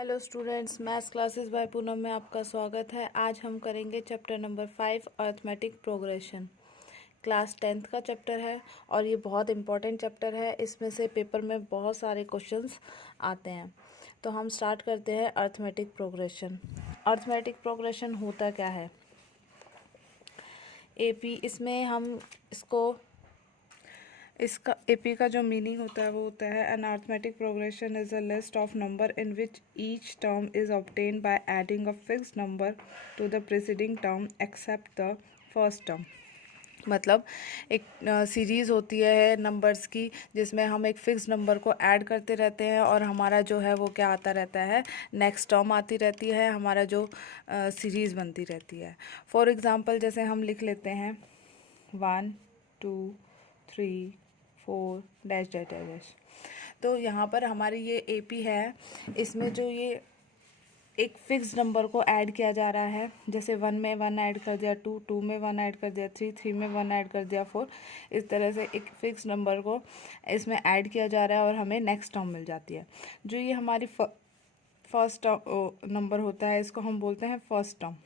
Hello students, maths classes bye Poonam में आपका स्वागत है। आज हम करेंगे chapter number 5 arithmetic progression. Class 10th का चैप्टर है और ये बहुत इंपॉर्टेंट चैप्टर है। इसमें से पेपर में बहुत सारे क्वेश्चंस आते हैं। तो हम स्टार्ट करते हैं अरिथमेटिक प्रोग्रेशन। अरिथमेटिक प्रोग्रेशन होता क्या है? एपी, इसमें हम इसका एपी का जो मीनिंग होता है वो होता है an arithmetic progression is a list of number in which each term is obtain by adding a fixed number to the preceding term except the first term. मतलब एक सीरीज़ होती है नंबर्स की जिसमें हम एक फिक्स नंबर को add करते रहते हैं और हमारा जो है वो क्या आता रहता है, नेक्स्ट टर्म आती रहती है, हमारा जो सीरीज़ बनती रहती है। फॉर एग्ज़ाम्पल जैसे हम लिख लेते हैं 1 2 3 4 डैश डैश डैश डैश। तो यहाँ पर हमारी ये एपी है। इसमें जो ये एक फिक्स नंबर को ऐड किया जा रहा है, जैसे 1 में 1 ऐड कर दिया, 2 में 1 ऐड कर दिया, 3 में 1 ऐड कर दिया, 4। इस तरह से एक फिक्स नंबर को इसमें ऐड किया जा रहा है और हमें नेक्स्ट टर्म मिल जाती है। जो ये हमारी फर्स्ट नंबर होता है इसको हम बोलते हैं फर्स्ट टर्म,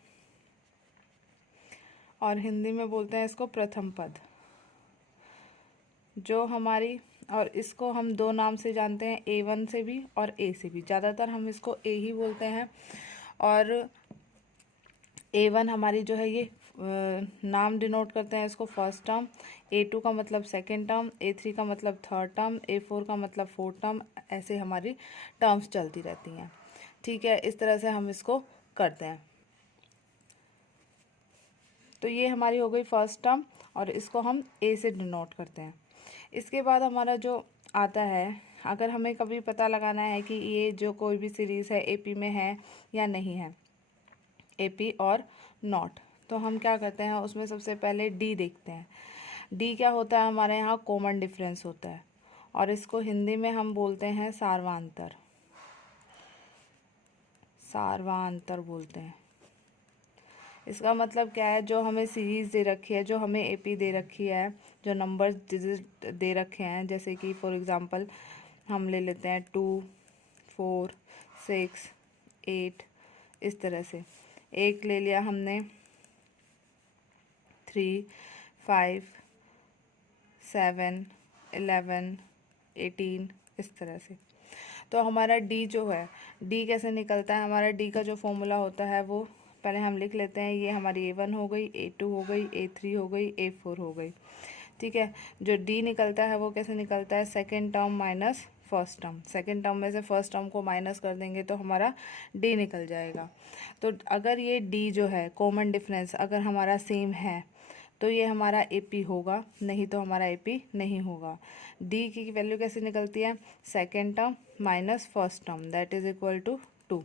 और हिंदी में बोलते हैं इसको प्रथम पद। जो हमारी, और इसको हम दो नाम से जानते हैं, A1 से भी और A से भी। ज़्यादातर हम इसको A ही बोलते हैं। और A1 हमारी जो है ये नाम डिनोट करते हैं इसको फर्स्ट टर्म, A2 का मतलब सेकंड टर्म, A3 का मतलब थर्ड टर्म, A4 का मतलब फोर्थ टर्म। ऐसे हमारी टर्म्स चलती रहती हैं। ठीक है, इस तरह से हम इसको करते हैं। तो ये हमारी हो गई फर्स्ट टर्म और इसको हम A से डिनोट करते हैं। इसके बाद हमारा जो आता है, अगर हमें कभी पता लगाना है कि ये जो कोई भी सीरीज़ है एपी में है या नहीं है, एपी और नॉट, तो हम क्या करते हैं, उसमें सबसे पहले डी देखते हैं। डी क्या होता है? हमारे यहाँ कॉमन डिफरेंस होता है और इसको हिंदी में हम बोलते हैं सार्वंतर। सार्वंतर बोलते हैं। इसका मतलब क्या है? जो हमें सीरीज़ दे रखी है, जो हमें एपी दे रखी है, जो नंबर्स डिजिट दे रखे हैं, जैसे कि फॉर एग्ज़ाम्पल हम ले लेते हैं 2 4 6 8, इस तरह से। एक ले लिया हमने 3 5 7 11 18, इस तरह से। तो हमारा डी जो है, डी कैसे निकलता है? हमारा डी का जो फॉर्मूला होता है वो पहले हम लिख लेते हैं। ये हमारी A1 हो गई, A2 हो गई, A3 हो गई, A4 हो गई। ठीक है, जो डी निकलता है वो कैसे निकलता है? Second term minus first term. Second term में से फर्स्ट टर्म को माइनस कर देंगे तो हमारा डी निकल जाएगा। तो अगर ये डी जो है, कॉमन डिफरेंस अगर हमारा सेम है तो ये हमारा एपी होगा, नहीं तो हमारा एपी नहीं होगा। डी की वैल्यू कैसे निकलती है? Second term minus first term, that is equal to 2।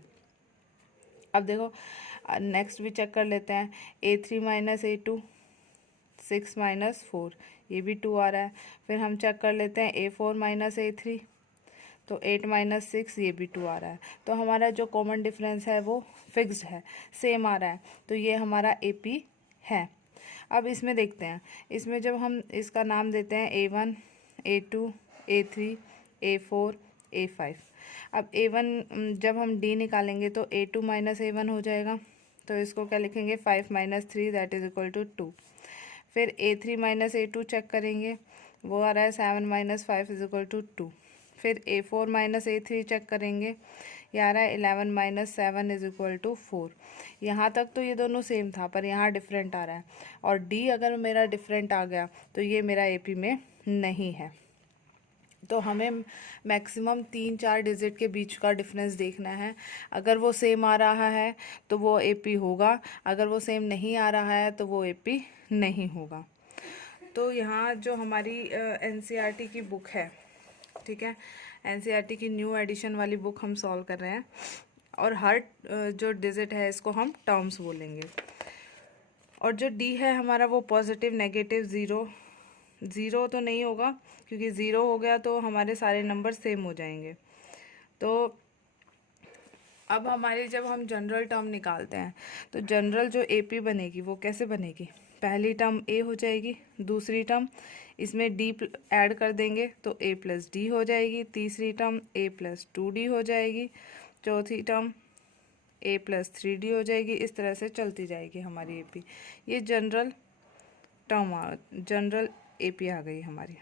अब देखो नेक्स्ट भी चेक कर लेते हैं। A3 माइनस A2, 6 माइनस 4, ये भी 2 आ रहा है। फिर हम चेक कर लेते हैं A4 माइनस A3, तो 8 माइनस 6, ये भी 2 आ रहा है। तो हमारा जो कॉमन डिफरेंस है वो फिक्स्ड है, सेम आ रहा है, तो ये हमारा एपी है। अब इसमें देखते हैं, इसमें जब हम इसका नाम देते हैं A1 A2 A3 A4 A5। अब A1 जब हम D निकालेंगे तो A2 माइनस A1 हो जाएगा, तो इसको क्या लिखेंगे? 5 minus 3, that is equal to 2। फिर A3 माइनस A2 चेक करेंगे, वो आ रहा है 7 माइनस 5 इज इक्वल टू 2। फिर A4 माइनस A3 चेक करेंगे, ये आ रहा है 11 माइनस 7 इज इक्वल टू 4। यहाँ तक तो ये दोनों सेम था, पर यहाँ डिफरेंट आ रहा है, और डी अगर मेरा डिफरेंट आ गया तो ये मेरा एपी में नहीं है। तो हमें मैक्सिमम 3-4 डिजिट के बीच का डिफरेंस देखना है। अगर वो सेम आ रहा है तो वो एपी होगा, अगर वो सेम नहीं आ रहा है तो वो एपी नहीं होगा। तो यहाँ जो हमारी एनसीईआरटी की बुक है, ठीक है, एनसीईआरटी की न्यू एडिशन वाली बुक हम सॉल्व कर रहे हैं, और हर जो डिजिट है इसको हम टर्म्स बोलेंगे। और जो डी है हमारा वो पॉजिटिव, नेगेटिव, ज़ीरो तो नहीं होगा, क्योंकि ज़ीरो हो गया तो हमारे सारे नंबर सेम हो जाएंगे। तो अब हमारे जब हम जनरल टर्म निकालते हैं तो जनरल जो एपी बनेगी वो कैसे बनेगी? पहली टर्म ए हो जाएगी, दूसरी टर्म इसमें डी ऐड कर देंगे तो A प्लस डी हो जाएगी, तीसरी टर्म A प्लस 2D हो जाएगी, चौथी टर्म a प्लस 3d हो जाएगी। इस तरह से चलती जाएगी हमारी AP। ये जनरल टर्म जनरल AP आ गई हमारी।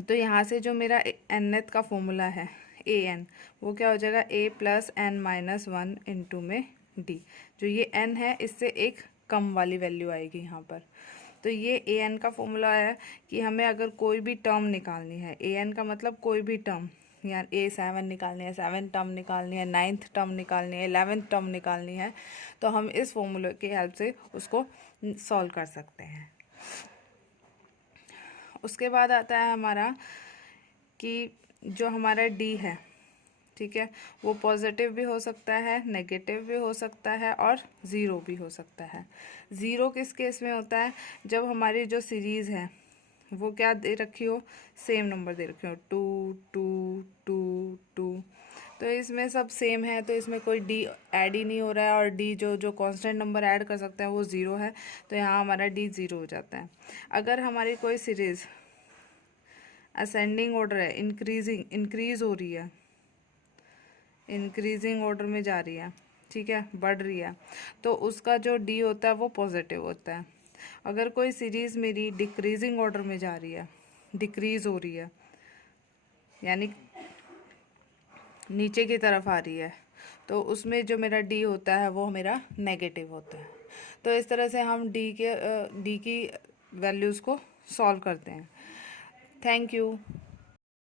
तो यहाँ से जो मेरा nth का फॉर्मूला है an, वो क्या हो जाएगा a plus n minus 1 into में d। जो ये n है इससे एक कम वाली वैल्यू आएगी यहाँ पर। तो ये an का फॉर्मूला है कि हमें अगर कोई भी टर्म निकालनी है, an का मतलब कोई भी टर्म, यार A7 निकालनी है, 7 टर्म निकालनी है, 9th टर्म निकालनी है, 11th टर्म निकालनी है, तो हम इस फॉर्मूले की हेल्प से उसको सॉल्व कर सकते हैं। उसके बाद आता है हमारा कि जो हमारा D है, ठीक है, वो पॉजिटिव भी हो सकता है, नेगेटिव भी हो सकता है और ज़ीरो भी हो सकता है। ज़ीरो किस केस में होता है? जब हमारी जो सीरीज़ है वो क्या दे रखी हो, सेम नंबर दे रखी हो, 2 2 2 2, तो इसमें सब सेम है, तो इसमें कोई डी ऐड ही नहीं हो रहा है, और डी जो कांस्टेंट नंबर ऐड कर सकते हैं वो ज़ीरो है, तो यहाँ हमारा डी ज़ीरो हो जाता है। अगर हमारी कोई सीरीज़ असेंडिंग ऑर्डर है, इंक्रीज़ हो रही है, इंक्रीजिंग ऑर्डर में जा रही है, ठीक है, बढ़ रही है, तो उसका जो डी होता है वो पॉजिटिव होता है। अगर कोई सीरीज़ मेरी डिक्रीजिंग ऑर्डर में जा रही है, डिक्रीज़ हो रही है, यानी नीचे की तरफ आ रही है, तो उसमें जो मेरा डी होता है वो मेरा नेगेटिव होता है। तो इस तरह से हम डी की वैल्यूज़ को सॉल्व करते हैं। Thank you.